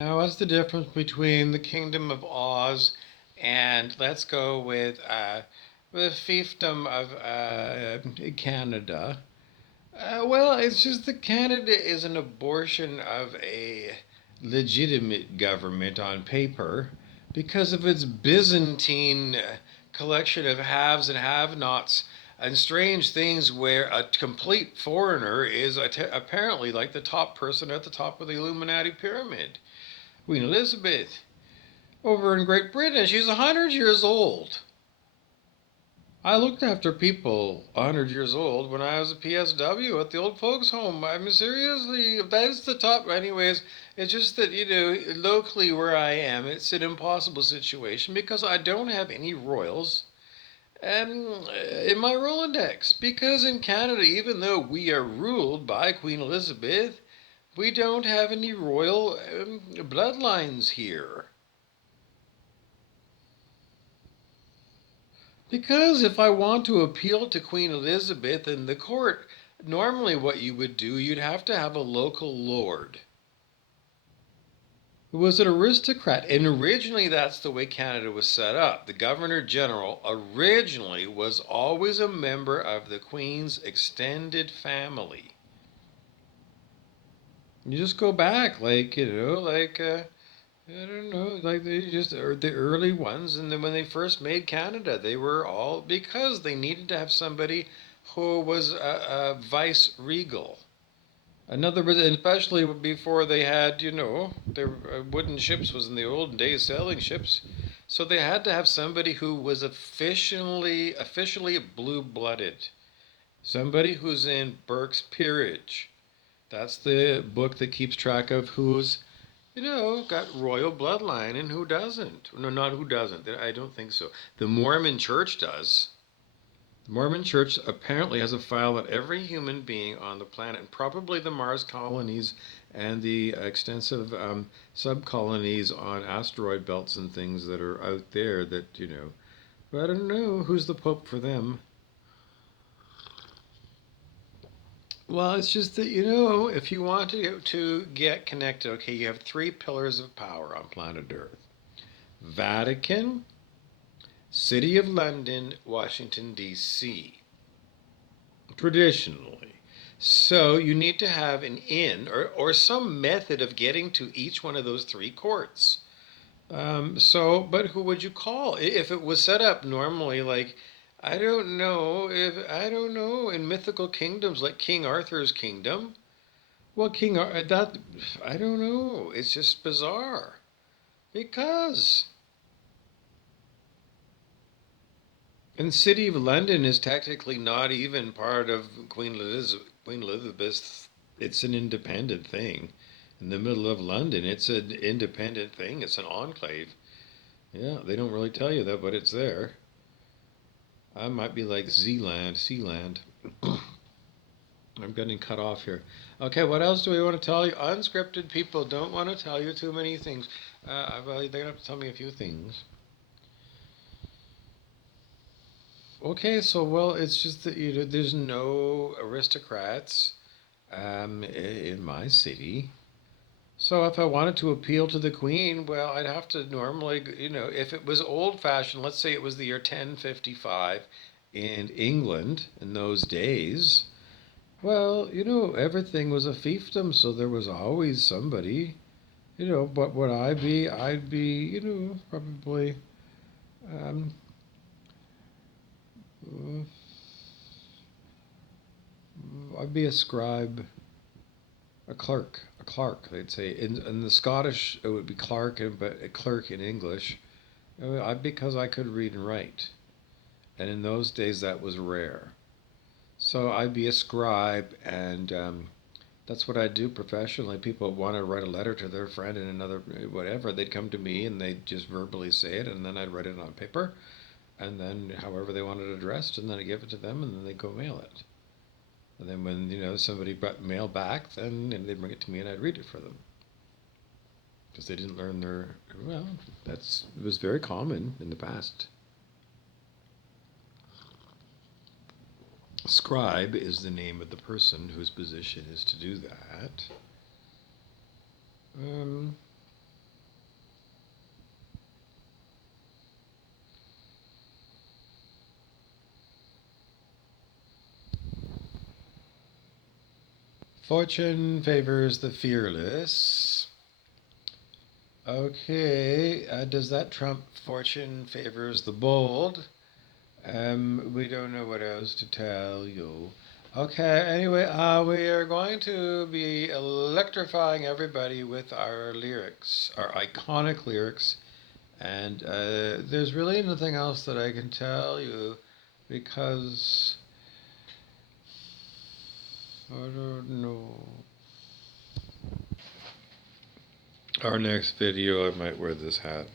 Now, what's the difference between the Kingdom of Oz and let's go with Fiefdom of Canada? Well, it's just that Canada is an abortion of a legitimate government on paper because of its Byzantine collection of haves and have-nots and strange things where a complete foreigner is apparently like the top person at the top of the Illuminati pyramid. Queen Elizabeth over in Great Britain, she's 100 years old. I looked after people 100 years old when I was a PSW at the old folks' home. I mean, seriously, that's the top. Anyways, it's just that, locally where I am, it's an impossible situation because I don't have any royals in my Rolodex. Because in Canada, even though we are ruled by Queen Elizabeth, we don't have any royal bloodlines here. Because if I want to appeal to Queen Elizabeth in the court, normally what you would do, you'd have to have a local lord who was an aristocrat. And originally, that's the way Canada was set up. The Governor General originally was always a member of the Queen's extended family. You just go back, I don't know, like they just are the early ones, and then when they first made Canada, they were all because they needed to have somebody who was a vice regal. Another, especially before they had, their wooden ships was in the olden days, sailing ships, so they had to have somebody who was officially blue-blooded, somebody who's in Burke's Peerage. That's the book that keeps track of who's got royal bloodline and who doesn't. No, not who doesn't. I don't think so. The Mormon Church does. The Mormon Church apparently has a file on every human being on the planet, and probably the Mars colonies and the extensive sub-colonies on asteroid belts and things that are out there that. But I don't know who's the Pope for them. Well, it's just that, if you want to get connected, okay, you have three pillars of power on planet Earth: Vatican, City of London, Washington, D.C., traditionally. So you need to have an in or some method of getting to each one of those three courts. But who would you call if it was set up normally? Like, I don't know in mythical kingdoms like King Arthur's kingdom. Well, that I don't know. It's just bizarre because and the city of London is technically not even part of Queen Elizabeth. It's an independent thing. In the middle of London, it's an independent thing. It's an enclave. Yeah, they don't really tell you that, but it's there. I might be like Zealand, Sealand. I'm getting cut off here. Okay, what else do we want to tell you? Unscripted people don't want to tell you too many things. Well, they have to tell me a few things. Okay, so well, it's just that there's no aristocrats in my city. So if I wanted to appeal to the Queen, well, I'd have to normally, if it was old-fashioned, let's say it was the year 1055 in England in those days. Well, everything was a fiefdom, so there was always somebody. But would I be? I'd be, probably. Um, uh, I'd be a scribe, a clerk. They'd say in the Scottish it would be clerk, but a clerk in English. Because I could read and write, and in those days that was rare. So I'd be a scribe, and that's what I do professionally. People want to write a letter to their friend in another whatever. They'd come to me and they'd just verbally say it, and then I'd write it on paper, and then however they want it addressed, and then I give it to them, and then they go mail it. And then when somebody brought mail back, then they'd bring it to me, and I'd read it for them because they didn't learn their well. It was very common in the past. Scribe is the name of the person whose position is to do that. Um, Fortune favors the fearless. Okay, does that trump fortune favors the bold? We don't know what else to tell you. Okay, anyway, we are going to be electrifying everybody with our lyrics, our iconic lyrics. And there's really nothing else that I can tell you because I don't know. Our next video, I might wear this hat.